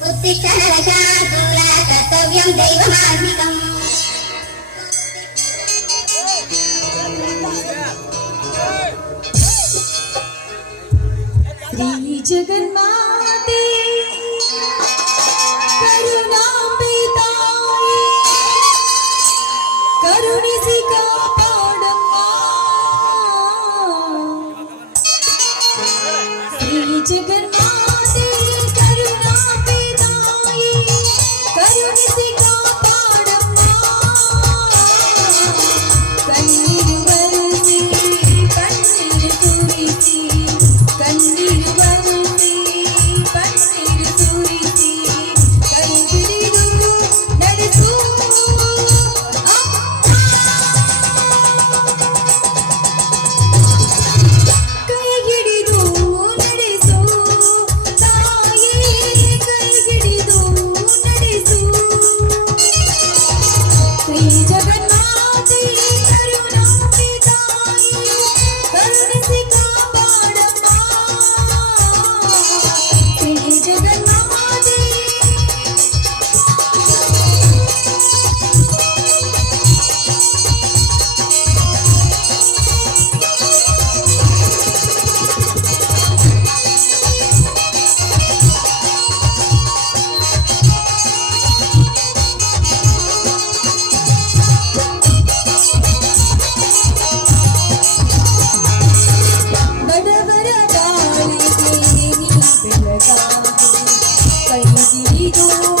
ఉత్తిష్ట నరకాతుల కర్తవ్యం దైవమార్మికం. Shri జగన్మా Thank you. ಹಿಡಿದು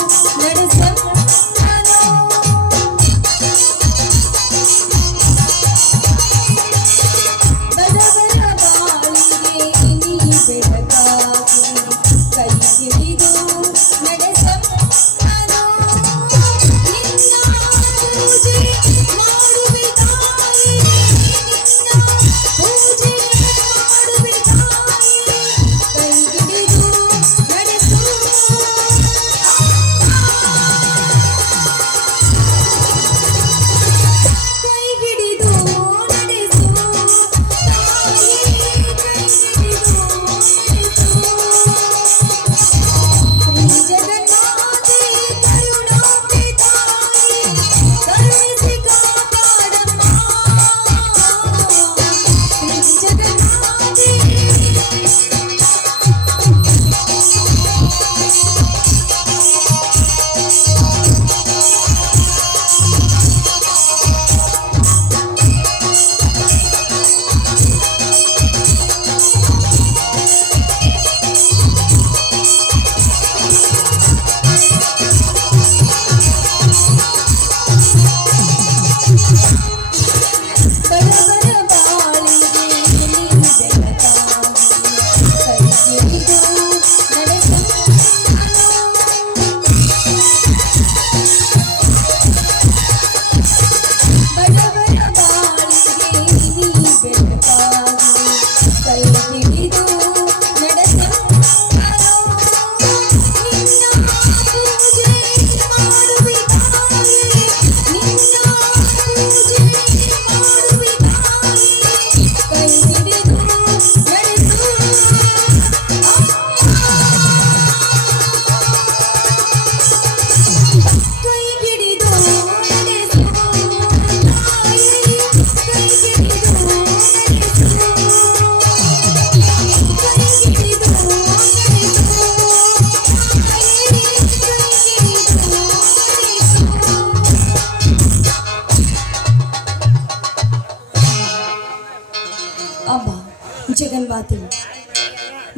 ಜಗನ್ಮಾತೆ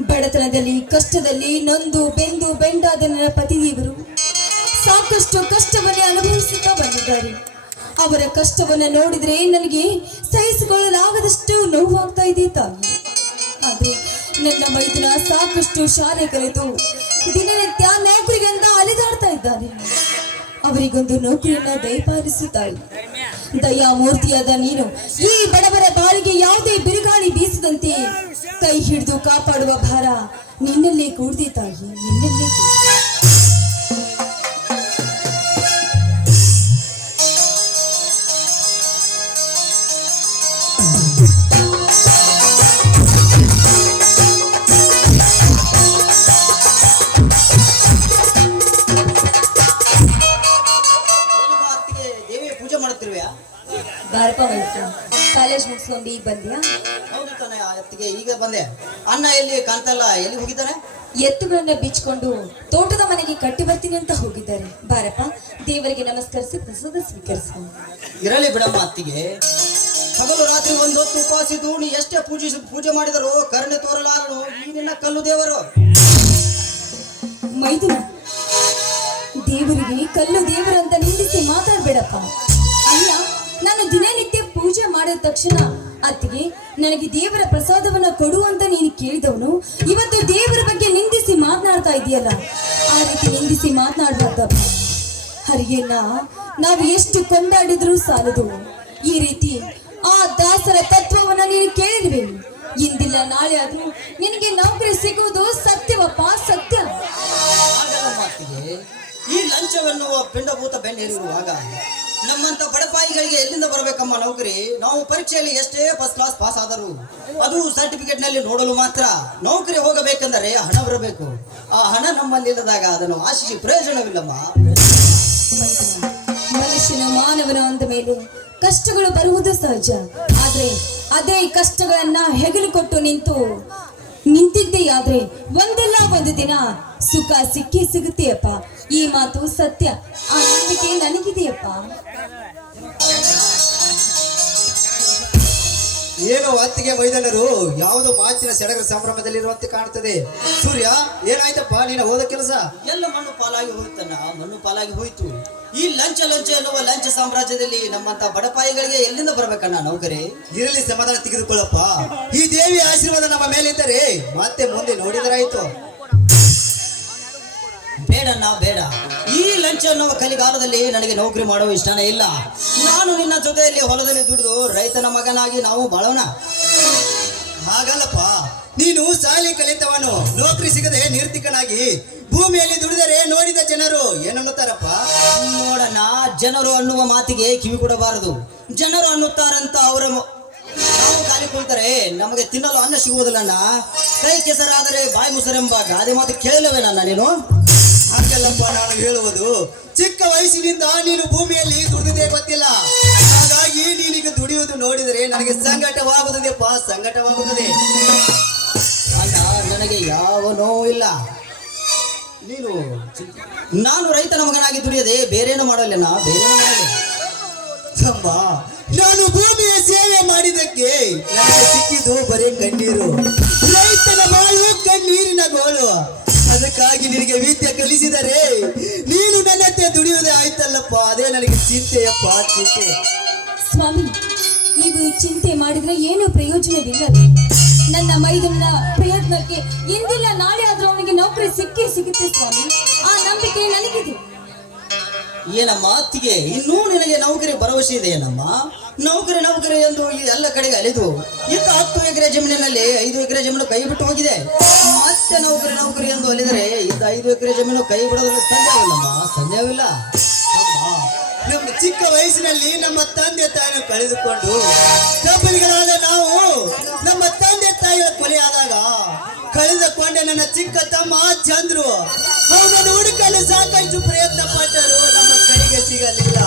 ಬಡತನದಲ್ಲಿ, ಕಷ್ಟದಲ್ಲಿ ನೊಂದು ಬೆಂದು ಬೆಂಡಾದ ನನ್ನ ಪತಿದೇವರು ಸಾಕಷ್ಟು ಕಷ್ಟವನ್ನೇ ಅನುಭವಿಸುತ್ತಾ ಬಂದಿದ್ದಾರೆ. ಅವರ ಕಷ್ಟವನ್ನು ನೋಡಿದ್ರೆ ನನಗೆ ಸಹಿಸಿಕೊಳ್ಳಲಾಗದಷ್ಟು ನೋವಾಗ್ತಾ ಇದೆ ತಾಯಿ. ಆದ್ರೆ ನನ್ನ ಮೈದುನ ಸಾಕಷ್ಟು ಶಾಲೆ ಕಲಿತು ದಿನನಿತ್ಯ ನೌಕರಿಗಂತ ಅಲೆದಾಡ್ತಾ ಇದ್ದಾರೆ ಅವರಿಗೊಂದು ನೌಕರಿಯನ್ನ ದಯಪಾಲಿಸುತ್ತಾಳೆ ದಯಾಮೂರ್ತಿಯಾದ ನೀನು ಈ ಬಡವರ ಬಾಳಿಗೆ ಯಾವುದೇ ಬಿರುಗಾಳಿ ಬೀಸದಂತೆ ಕೈ ಹಿಡಿದು ಕಾಪಾಡುವ ಭಾರ ನಿನ್ನಲ್ಲೇ ಕೂಡಿದೆ ತಾಯಿ ನಿನ್ನಲ್ಲೇ ಬಾರಪ್ಪ ಕಾಲೇಜ್ ಮುಗಿಸ್ಕೊಂಡು ಈಗ ಬಂದ್ಯಾ ಅತ್ತಿಗೆ ಈಗ ಬಂದೆ. ಅಣ್ಣ ಎಲ್ಲಿ ಕಾಣ್ತಲ್ಲ ಎಲ್ಲಿ ಹೋಗಿದ್ದಾರೆ? ಎತ್ತುಗಳನ್ನ ಬಿಚ್ಕೊಂಡು ತೋಟದ ಮನೆಗೆ ಕಟ್ಟಿ ಬರ್ತೀನಿ ಅಂತ ಹೋಗಿದ್ದಾರೆ. ಬಾರಪ್ಪ ದೇವರಿಗೆ ನಮಸ್ಕರಿಸಿ ಪ್ರಸಾದ ಸ್ವೀಕರಿಸಿ. ಇರಲಿ ಬಿಡಮ್ಮ ಅತ್ತಿಗೆ. ಹಗಲು ರಾತ್ರಿ ಒಂದು ಹೊತ್ತು ಉಪವಾಸಿದ್ದು ನೀ ಎಷ್ಟೇ ಪೂಜಿಸಿ ಪೂಜೆ ಮಾಡಿದರೂ ಕರುಣೆ ತೋರಲಾರನು ಈ ನಿನ್ನ ಕಲ್ಲು ದೇವರು. ಮೈದುನ ದೇವರಿಗೆ ಕಲ್ಲು ದೇವರಂತ ನಿಂದಿಸಿ ಮಾತಾಡ್ಬೇಡಪ್ಪ. ಅಲ್ಲ ನಾನು ದಿನನಿತ್ಯ ಪೂಜೆ ಮಾಡಿದ ತಕ್ಷಣ ಅತ್ತಿಗೆ, ನನಗೆ ದೇವರ ಪ್ರಸಾದವನ್ನ ಕೊಡು ಅಂತ ನೀನು ಕೇಳಿದವನು, ಇವತ್ತು ದೇವರ ಬಗ್ಗೆ ನಿಂದಿಸಿ ಮಾತನಾಡ್ತಾ ಇದೆಯಲ್ಲ ಆ ರೀತಿ ನಿಂದಿಸಿ ಮಾತನಾಡ್ಬಾರ್ದಪ್ಪ ಹರಿಯನ್ನ ನಾವು ಎಷ್ಟು ಕೊಂಡಾಡಿದ್ರೂ ಸಾಲದು. ಈ ರೀತಿ ಆ ದಾಸರ ತತ್ವವನ್ನ ನೀನು ಕೇಳಿದ್ವಿ. ಇಂದಿಲ್ಲ ನಾಳೆ ಆದ್ರೂ ನಿನಗೆ ನೌಕರಿ ಸಿಗುವುದು ಸತ್ಯವಪ್ಪ, ಸತ್ಯ. ಈ ಲಂಚವೆನ್ನುವ ಪಿಂಡಭೂತ ಬೆನ್ನೇರಿರುವಾಗ ನಮ್ಮಂತ ಬಡಪಾಯಿಗಳಿಗೆ ಎಲ್ಲಿಂದ ಬರಬೇಕಮ್ಮ ನೌಕರಿ? ನಾವು ಪರೀಕ್ಷೆಯಲ್ಲಿ ಎಷ್ಟೇ ಫಸ್ಟ್ ಕ್ಲಾಸ್ ಪಾಸ್ ಆದರು ಅದು ಸರ್ಟಿಫಿಕೇಟ್ನಲ್ಲಿ ನೋಡಲು ಮಾತ್ರ ನೌಕರಿ ಹೋಗಬೇಕೆಂದರೆ ಹಣ ಬರಬೇಕು. ಆ ಹಣ ನಮ್ಮಲ್ಲಿಲ್ಲದಾಗ ಅದನ್ನು ಆಶಿಸಿ ಪ್ರಯೋಜನವಿಲ್ಲಮ್ಮ. ಮನುಷ್ಯನ ಮಾನವನ ಅಂದ ಮೇಲೆ ಕಷ್ಟಗಳು ಬರುವುದು ಸಹಜ. ಆದ್ರೆ ಅದೇ ಕಷ್ಟಗಳನ್ನ ಹೆಗಲು ಕೊಟ್ಟು ನಿಂತು ನಿಂತಿದ್ದೇ ಆದ್ರೆ ಒಂದಲ್ಲ ಒಂದು ದಿನ ಸುಖ ಸಿಕ್ಕೇ ಸಿಗುತ್ತೆಯಪ್ಪ ಈ ಮಾತು ಸತ್ಯ. ಆ ನಂಬಿಕೆ ನನಗಿದೆಯಪ್ಪ ಏನು ಅತ್ತಿಗೆ ಮೈದಣ್ಣರು ಯಾವುದೋ ಮಾತಿನ ಸಡಗರ ಸಂಭ್ರಮದಲ್ಲಿರುವಂತೆ ಕಾಣ್ತದೆ ಸೂರ್ಯ ಏನಾಯ್ತಪ್ಪ ನೀನು ಹೋದ ಕೆಲಸ? ಎಲ್ಲ ಮಣ್ಣು ಪಾಲಾಗಿ ಹೋಯ್ತಣ್ಣ ಮಣ್ಣು ಪಾಲಾಗಿ ಹೋಯ್ತು. ಈ ಲಂಚ ಲಂಚ ಎನ್ನುವ ಲಂಚ ಸಾಮ್ರಾಜ್ಯದಲ್ಲಿ ನಮ್ಮಂತ ಬಡಪಾಯಿಗಳಿಗೆ ಎಲ್ಲಿಂದ ಬರಬೇಕಣ್ಣ ನೌಕರಿ? ಇರಲಿ ಸಮಾಧಾನ ತೆಗೆದುಕೊಳ್ಳಪ್ಪ. ಈ ದೇವಿ ಆಶೀರ್ವಾದ ನಮ್ಮ ಮೇಲಿದ್ದರೆ ಮತ್ತೆ ಮುಂದೆ ನೋಡಿದರಾಯ್ತು. ಬೇಡಣ್ಣ ಬೇಡ. ಈ ಲಂಚ ಅನ್ನುವ ಕಲಿಗಾಲದಲ್ಲಿ ನನಗೆ ನೌಕರಿ ಮಾಡೋ ಇಷ್ಟನೇ ಇಲ್ಲ. ನಾನು ನಿನ್ನ ಜೊತೆಯಲ್ಲಿ ಹೊಲದಲ್ಲಿ ದುಡಿದು ರೈತನ ಮಗನಾಗಿ ನಾವು ಬಾಳೋಣ. ಹಾಗಲ್ಲಪ್ಪ, ನೀನು ಸಾಲಿ ಕಲಿತವನು, ನೌಕರಿ ಸಿಗದೆ ನಿರ್ತಿಕನಾಗಿ ಭೂಮಿಯಲ್ಲಿ ದುಡಿದರೆ ನೋಡಿದ ಜನರು ಏನನ್ನುತ್ತಾರಪ್ಪ ನೋಡಣ ಜನರು ಅನ್ನುವ ಮಾತಿಗೆ ಕಿವಿ ಕೊಡಬಾರದು. ಜನರು ಅನ್ನುತ್ತಾರಂತ ಅವರ ನಾವು ಖಾಲಿ ಕೊಳ್ತಾರೆ ನಮಗೆ ತಿನ್ನಲು ಅನ್ನ ಸಿಗುವುದಿಲ್ಲಣ್ಣ. ಕೈ ಕೆಸರಾದರೆ ಬಾಯಿ ಮುಸರೆಂಬ ಗಾದೆ ಮಾತು ಕೇಳಲವೇನಣ್ಣ ನೀನು? ಹಾಗಲ್ಲಪ್ಪ ನಾನು ಹೇಳುವುದು, ಚಿಕ್ಕ ವಯಸ್ಸಿನಿಂದ ನೀನು ಭೂಮಿಯಲ್ಲಿ ದುಡಿದೇ ಗೊತ್ತಿಲ್ಲ. ಹಾಗಾಗಿ ನೀನೀಗ ದುಡಿಯುವುದು ನೋಡಿದರೆ ನನಗೆ ಸಂಕಟವಾಗುತ್ತದೆಪ್ಪ, ಸಂಕಟವಾಗುತ್ತದೆ. ಅಣ್ಣ ನನಗೆ ಯಾವ ನೋವು ಇಲ್ಲ. ನೀನು ನಾನು ರೈತನ ಮಗನಾಗಿ ದುಡಿಯದೆ ಬೇರೇನು ಮಾಡಲ್ಲ ಬೇರೇನು ಮಾಡಲ್ಲ ನಾನು ಭೂಮಿಯ ಸೇವೆ ಮಾಡಿದ್ದಕ್ಕೆ ನನಗೆ ಸಿಕ್ಕಿದ್ದು ಬರೀ ಕಣ್ಣೀರು. ರೈತನ ಬಾಳು, ಕಣ್ಣೀರಿನ ಗೋಳು. ಅದಕ್ಕಾಗಿ ನಿನಗೆ ವಿದ್ಯೆ ಕಲಿಸಿದರೆ ನೀನು ನನ್ನತ್ತೆ ದುಡಿಯುವುದೇ ಆಯ್ತಲ್ಲಪ್ಪ. ಅದೇ ನನಗೆ ಚಿಂತೆಯಪ್ಪ, ಚಿಂತೆ. ಸ್ವಾಮಿ, ನೀವು ಚಿಂತೆ ಮಾಡಿದ್ರೆ ಏನು ಪ್ರಯೋಜನವಿಲ್ಲ ನನ್ನ ಮೈದನ ಪ್ರಯತ್ನಕ್ಕೆ ಎಂದಿಲ್ಲ, ನಾಳೆ ಆದ್ರೂ ಅವನಿಗೆ ನೌಕರಿ ಸಿಕ್ಕೇ ಸಿಗುತ್ತೆ ಸ್ವಾಮಿ. ಆ ನಂಬಿಕೆ ನನಗಿದೆ. ಏನಮ್ಮ ಮಾತಿಗೆ ಇನ್ನೂ ನಿನಗೆ ನೌಕರಿ ಭರವಸೆ ಇದೆಯೇನಮ್ಮ? ನೌಕರಿ ನೌಕರಿ ಎಂದು ಎಲ್ಲ ಕಡೆಗೆ ಅಲೆದು ಇಂತ ಹತ್ತು ಎಕರೆ ಜಮೀನಿನಲ್ಲಿ ಐದು ಎಕರೆ ಜಮೀನು ಕೈ ಬಿಟ್ಟು ಹೋಗಿದೆ. ಮತ್ತೆ ನೌಕರಿ ನೌಕರಿ ಎಂದು ಅಲಿದರೆ ಇಂತ ಐದು ಎಕರೆ ಜಮೀನು ಕೈ ಬಿಡೋದ್ರಲ್ಲಿ ಸಂದೇಹವಿಲ್ಲಮ್ಮ ಸಂದೇಹವಿಲ್ಲ ನಮ್ಮ ಚಿಕ್ಕ ವಯಸ್ಸಿನಲ್ಲಿ ನಮ್ಮ ತಂದೆ ತಾಯಿನ ಕಳೆದುಕೊಂಡು ಕಬ್ಬಲಿಗಳಾದ ನಾವು ನಮ್ಮ ತಂದೆ ತಾಯಿಗಳ ಕೊಲೆಯಾದಾಗ ಕಳೆದುಕೊಂಡೆ ನನ್ನ ಚಿಕ್ಕ ತಮ್ಮ ಚಂದ್ರು. ಅವನನ್ನು ಹುಡುಕಲು ಸಾಕಷ್ಟು ಪ್ರಯತ್ನ ಪಟ್ಟರು. ಸಿಗಲಿಲ್ಲ.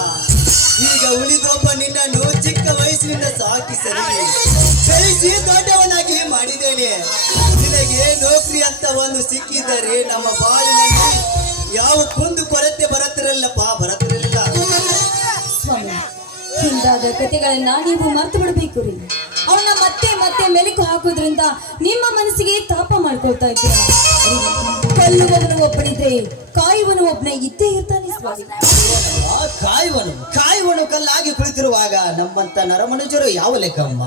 ಈಗ ಉಳಿದೊಬ್ಬ ನಿನ್ನನ್ನು ಚಿಕ್ಕ ವಯಸ್ಸಿನಿಂದ ಸಾಕಿ ಸರಿ ದೊಡ್ಡವನಾಗಿ ಮಾಡಿದ್ದೇನೆ. ನಿನಗೆ ನೌಕರಿ ಅಂತ ಒಂದು ಸಿಕ್ಕಿದರೆ ನಮ್ಮ ಬಾಳಿನಲ್ಲಿ ಯಾವ ಕುಂದು ಕೊರತೆ ಬರತ್ತಿರಲಿಲ್ಲಪ್ಪ, ಬರುತ್ತಿರಲಿಲ್ಲ. ಸ್ವಾಮಿ ಹಿಂದಾದ ಕಥೆಗಳನ್ನ ನೀವು ಮರ್ತು ಬಿಡಬೇಕು ರೀ ಅವನ್ನ ಮತ್ತೆ ಮತ್ತೆ ಮೆಲುಕು ಹಾಕೋದ್ರಿಂದ ನಿಮ್ಮ ಮನಸ್ಸಿಗೆ ತಾಪ ಮಾಡ್ಕೊಳ್ತಾ ಇದ್ದೀರಾ? ಕಲ್ಲುವವನು ಒಬ್ಬನಿದ್ರೆ ಕಾಯುವನು ಒಬ್ಬನೇ ಇದ್ದೇ ಇರ್ತಾನೆ. ಕಾಯುವನು ಕಾಯುವನು ಕಲ್ಲಾಗಿ ಕುಳಿತಿರುವಾಗ ನಮ್ಮಂತ ನರಮನುಜರು ಯಾವ ಲೆಕ್ಕಮ್ಮ?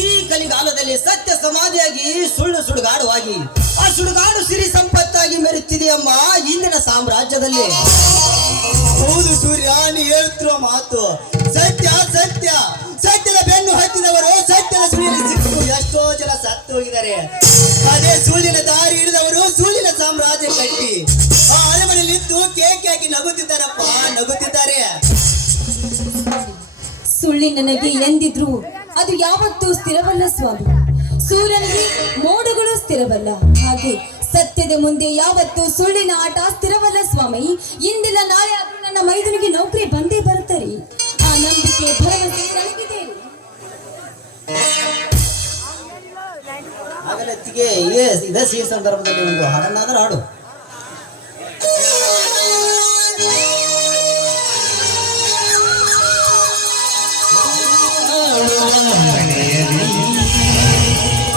ಈ ಕಲಿಗಾಲದಲ್ಲಿ ಸತ್ಯ ಸಮಾಧಿಯಾಗಿ ಸುಳ್ಳು ಸುಡುಗಾಡುವಾಗಿ, ಆ ಸುಡುಗಾಡು ಸಿರಿ ಸಂಪತ್ತಾಗಿ ಮೆರೆತಿದೆಯಮ್ಮ ಇಂದಿನ ಸಾಮ್ರಾಜ್ಯದಲ್ಲಿ? ಹೌದು ಸೂರ್ಯ ನೀ ಮಾತು. ಸತ್ಯ ಸತ್ಯ. ಸತ್ಯದ ಬೆನ್ನು ಹತ್ತಿದವರು ಸತ್ಯದ ಸುಳಿಯಲ್ಲಿ ಸಿಕ್ಕು. ಎಷ್ಟೋ ಜನ ಸತ್ತು ಹೋಗಿದ್ದಾರೆ. ಅದೇ ಸುಳ್ಳಿನ ದಾರಿ ಹಿಡಿದವರು ಸುಳ್ಳಿನ ಸಾಮ್ರಾಜ್ಯ ಕಟ್ಟಿ. ಆ ಅರಮನೆಯಲ್ಲಿ ನಿಂತು ಕೇಕೆ ಹಾಕಿ ನಗುತ್ತಿದ್ದಾರಪ್ಪ ನಗುತ್ತಿದ್ದಾರೆ. ಸುಳ್ಳಿ ನನಗೆ ಎಂದಿದ್ರು ಅದು ಯಾವತ್ತೂ ಸ್ಥಿರವಲ್ಲ ಸ್ವಾಮಿ. ಸೂರ್ಯನಿಗೆ ಮೋಡಗಳು ಸ್ಥಿರವಲ್ಲ. ಹಾಗೆ ಸತ್ಯದ ಮುಂದೆ ಯಾವತ್ತು ಸುಳ್ಳಿನ ಆಟ ಸ್ಥಿರವಲ್ಲ ಸ್ವಾಮಿ. ಇಂದಿಲ್ಲ ನಾಳೆ ಆದ್ರೂ ನನ್ನ ಮೈದನಿಗೆ ನೌಕರಿ ಬಂದೇ ಬರುತ್ತಾರೆ. ಆ ನಂಬಿಕೆ ಭರವಸೆ ನನಗಿದೆ. ಆಗಲೇ ಅತ್ತಿಗೆ ಏ ಇದೇ ಸಿಹಿ ಸಂದರ್ಭದಲ್ಲಿ ಒಂದು ಹಾಡನ್ನಾದ್ರೂ ಹಾಡು. Thank you.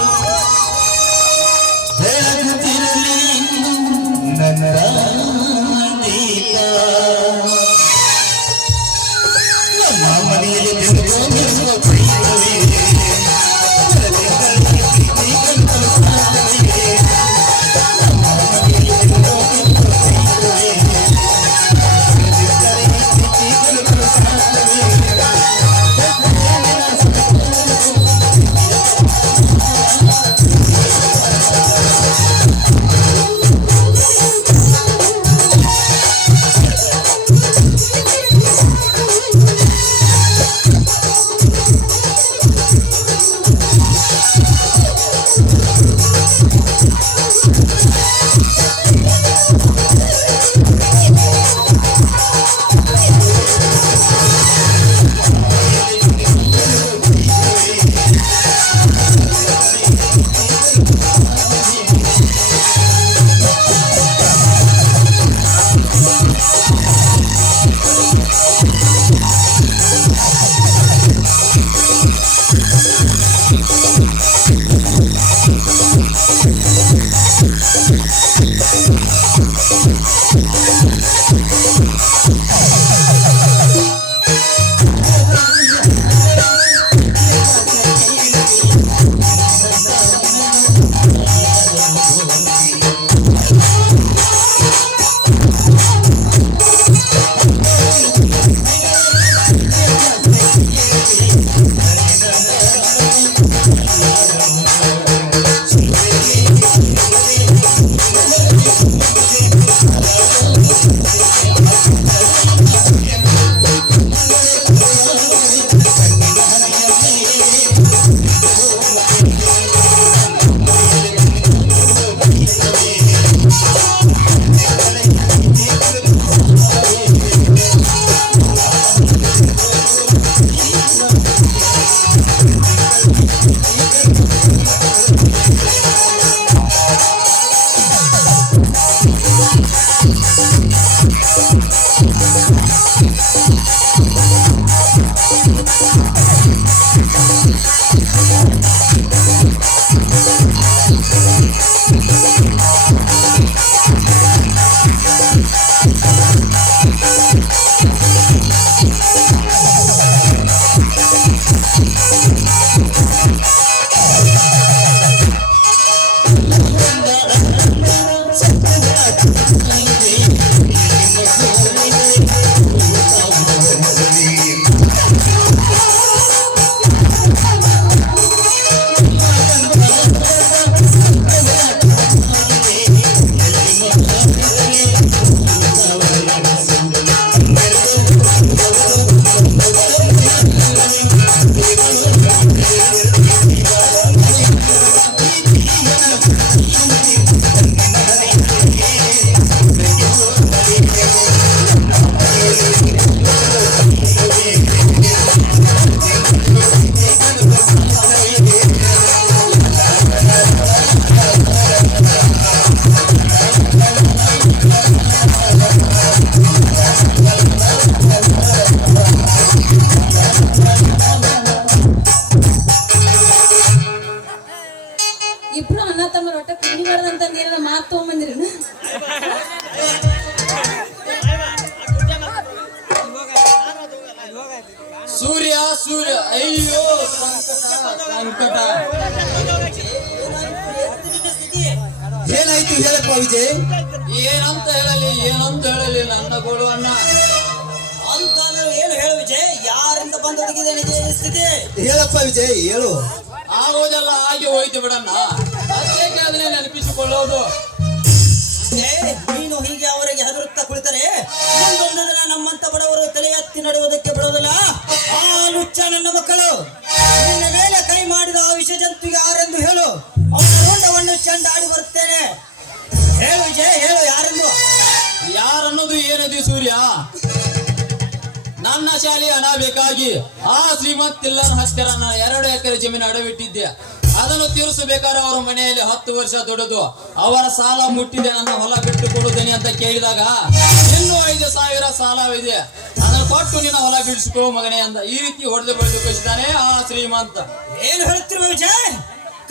ಸಂಕಟ ಏನಾಯ್ತು ಹೇಳಪ್ಪ ವಿಜಯ್? ಏನಂತ ಹೇಳಲಿ ಏನಂತ ಹೇಳಲಿ ನನ್ನ ಗೋಳು ಅಣ್ಣ. ಅಂತ ಏನು ಹೇಳು ವಿಜಯ್? ಯಾರಿಂದ ಬಂದು ಸ್ಥಿತಿ? ಹೇಳಪ್ಪ ವಿಜಯ್ ಹೇಳು. ಆಗೋದೆಲ್ಲ ಹಾಗೆ ಹೋಯ್ತು ಬಿಡಣ್ಣ. ಅದಕ್ಕೆ ನೆನಪಿಸಿಕೊಳ್ಳೋದು. ಕುಳಿತರೆ ಮುಂದೊಂದು ನಮ್ಮಂತ ಬಡವರು ತಲೆ ಎತ್ತಿ ನಡೆಯುವುದಕ್ಕೆ ಬಿಡೋದಿಲ್ಲ? ಆ ಲುಚ್ಚ ನನ್ನ ಮಕ್ಕಳು, ನಿನ್ನ ಮೇಲೆ ಕೈ ಮಾಡಿದ ಆ ವಿಷ ಜಂತು ಯಾರೆಂದು ಹೇಳು. ಅವನ ರುಂಡವನ್ನು ಚೆಂಡಾಡಿ ಬರುತ್ತೇನೆ. ಹೇಳು ವಿಜಯ, ಹೇಳು ಯಾರೆಂದು? ಯಾರನ್ನೋದು ಏನದು ಸೂರ್ಯ? ನನ್ನ ಶಾಲೆ ಹಣ ಬೇಕಾಗಿ ಆ ಶ್ರೀಮಂತಿಲ್ಲನ ಹಸ್ತರ ಎರಡು ಎಕರೆ ಜಮೀನು ಅಡವಿಟ್ಟಿದ್ದೆ. ಅದನ್ನು ತೀರಿಸಬೇಕಾದ್ರೆ ಅವರ ಮನೆಯಲ್ಲಿ ಹತ್ತು ವರ್ಷ ದುಡಿದು ಅವರ ಸಾಲ ಮುಟ್ಟಿದೆ, ನನ್ನ ಹೊಲ ಬಿಟ್ಟು ಅಂತ ಕೇಳಿದಾಗ, ಇನ್ನೂ ಐದು ಸಾವಿರ ಸಾಲವಿದೆ. ಅದನ್ನು ಕೊಟ್ಟು ನಿನ್ನ ಹೊಲ ಬಿಡಿಸ್ಕೋ ಮಗನೇ ಅಂತ ಈ ರೀತಿ ಹೊಡೆದು ಬೆಳೆದು ಕಳಿಸಿದ್ದಾನೆ ಆ ಶ್ರೀಮಂತ. ಏನು ಹೇಳ್ತಿರುವ ವಿಜಯ್?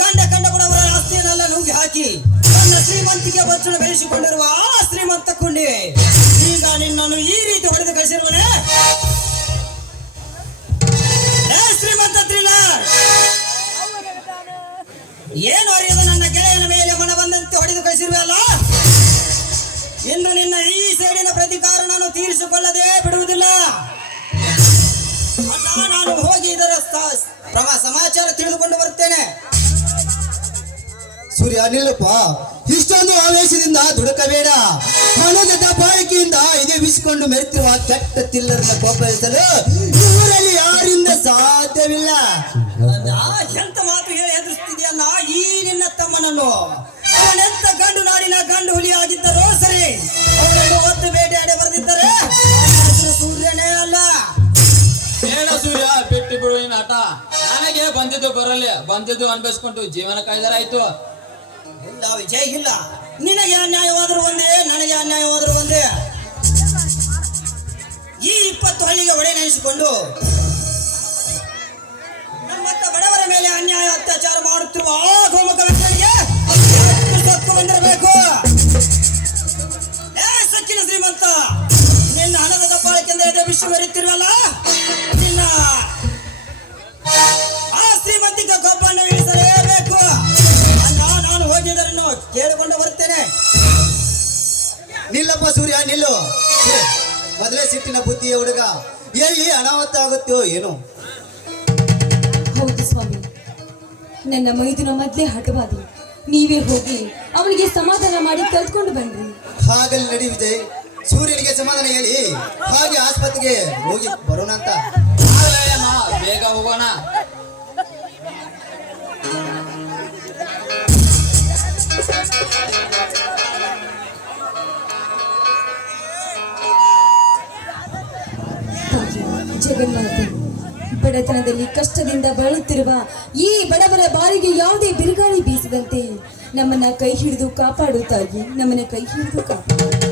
ಕಂಡ ಕಂಡ ಕೂಡ ಅವರ ಆಸ್ತಿಯನ್ನೆಲ್ಲ ನುಂಗಿ ಹಾಕಿ ನನ್ನ ಶ್ರೀಮಂತಿಗೆ ವಚನ ಬೆಳೆಸಿಕೊಂಡಿರುವ ಆ ಶ್ರೀಮಂತ ಕುಂಡಿ. ಈಗ ನಿನ್ನನ್ನು ಈ ರೀತಿ ಹೊಡೆದು ಕಳಿಸಿರುವನೇ ಶ್ರೀಮಂತ ತ್ರಿಲಾರ್ ಏನು ಅರಿಯದ ನನ್ನ ಗೆಳೆಯನ ಮೇಲೆ ಮನ ಬಂದಂತೆ ಹೊಡೆದು ಕಳಿಸಿರುವಲ್ಲ ಇನ್ನು ನಿನ್ನ ಈ ಸೇಡಿನ ಪ್ರತಿಕಾರ ನಾನು ತೀರಿಸಿಕೊಳ್ಳದೆ ಬಿಡುವುದಿಲ್ಲ. ನಾನು ಹೋಗಿ ಇದರ ಪ್ರಮ ಸಮಾಚಾರ ತಿಳಿದುಕೊಂಡು ಬರುತ್ತೇನೆ. ಸೂರ್ಯ, ನಿಲ್ಲಪ್ಪ. ಇಷ್ಟೊಂದು ಆವೇಶದಿಂದ ದುಡುಕಬೇಡ. ಹಣದ ದಬ್ಬಾಳಿಕೆಯಿಂದ ಇದೇ ಬಿಸಿಕೊಂಡು ಮೆರೆತಿರುವ ಕೆಟ್ಟ ತಿಲ್ಲರನ್ನ ಕೋಪಿಸಲು ಇವರಲ್ಲಿ ಯಾರಿಂದ ಸಾಧ್ಯವಿಲ್ಲ ನಿನ್ನ ಅವನೆಂತ ಗಂಡು ನಾಡಿನ ಗಂಡು ಹುಲಿ ಆಗಿದ್ದರೋ ಸರಿ ಅವನನ್ನು ಒತ್ತು ಬೇಟೆಯಾಡಿ ಬರೆದಿದ್ದರೆ ಸೂರ್ಯನೇ ಅಲ್ಲ. ಬೇಡ ಸೂರ್ಯ ಬಿಟ್ಟು ಬಿಡು ಆಟ ನನಗೆ ಬಂದಿದ್ದು ಬರಲಿ ಬಂದಿದ್ದು ಅನ್ಭವಿಸ್ಕೊಂಡು ಜೀವನ ಕಾಯ್ದಾರಾಯ್ತು. ಇಲ್ಲ ವಿಜಯ್ ಇಲ್ಲ. ನಿನಗೆ ಅನ್ಯಾಯವಾದರೂ ಒಂದೇ ನನಗೆ ಅನ್ಯಾಯವಾದರೂ ಒಂದೇ. ಈ ಇಪ್ಪತ್ತು ಹಳ್ಳಿಗೆ ಒಡೆ ನೆನೆಸಿಕೊಂಡು ನಮ್ಮತ್ತ ಬಡವರ ಮೇಲೆ ಅನ್ಯಾಯ ಅತ್ಯಾಚಾರ ಮಾಡುತ್ತಿರುವ ಆ ಗೋಮುಖ ಬರೀತಿರುವಲ್ಲ ನಿನ್ನ ಆ ಶ್ರೀಮಂತಿಕ ಗೊಬ್ಬನ್ನು ಇಳಿಸಲೇಬೇಕು. ಅಲ್ಲ ನಾನು ಹೋಗಿದ್ದರನ್ನು ಕೇಳಿಕೊಂಡು ಬರ್ತೇನೆ ನಿಲ್ಲಪ್ಪ ಸೂರ್ಯ ನಿಲ್ಲು. ಮೊದಲೇ ಸಿಟ್ಟಿನ ಬುದ್ಧಿಯ ಹುಡುಗ. ಎಲ್ಲಿ ಅನಾಹುತ ಆಗುತ್ತೋ ಏನು. ಹೌದು ಸ್ವಾಮಿ. ನನ್ನ ಮೈದಿನ ಮೊದಲೇ ಹಠವಾದಿ ನೀವೇ ಹೋಗಿ ಅವನಿಗೆ ಸಮಾಧಾನ ಮಾಡಿ ಕಲ್ತ್ಕೊಂಡು ಬನ್ನಿ ಹಾಗಲ್ಲಿ ನಡಿ ವಿಜಯ್. ಸೂರ್ಯನಿಗೆ ಸಮಾಧಾನ ಹೇಳಿ ಹಾಗೆ ಆಸ್ಪತ್ರೆಗೆ ಹೋಗಿ ಬರೋಣ ಅಂತ. ಬೇಗ ಹೋಗೋಣ. ಜಗನ್ಮಾತೆ ಬಡತನದಲ್ಲಿ ಕಷ್ಟದಿಂದ ಬಳಲುತ್ತಿರುವ ಈ ಬಡವರ ಬಾರಿಗೆ ಯಾವುದೇ ಬಿರುಗಾಳಿ ಬೀಸದಂತೆ ನಮ್ಮನ್ನ ಕೈ ಹಿಡಿದು ಕಾಪಾಡು ತಾಯಿ ನಮ್ಮನ್ನ ಕೈ ಹಿಡಿದು ಕಾಪಾಡು.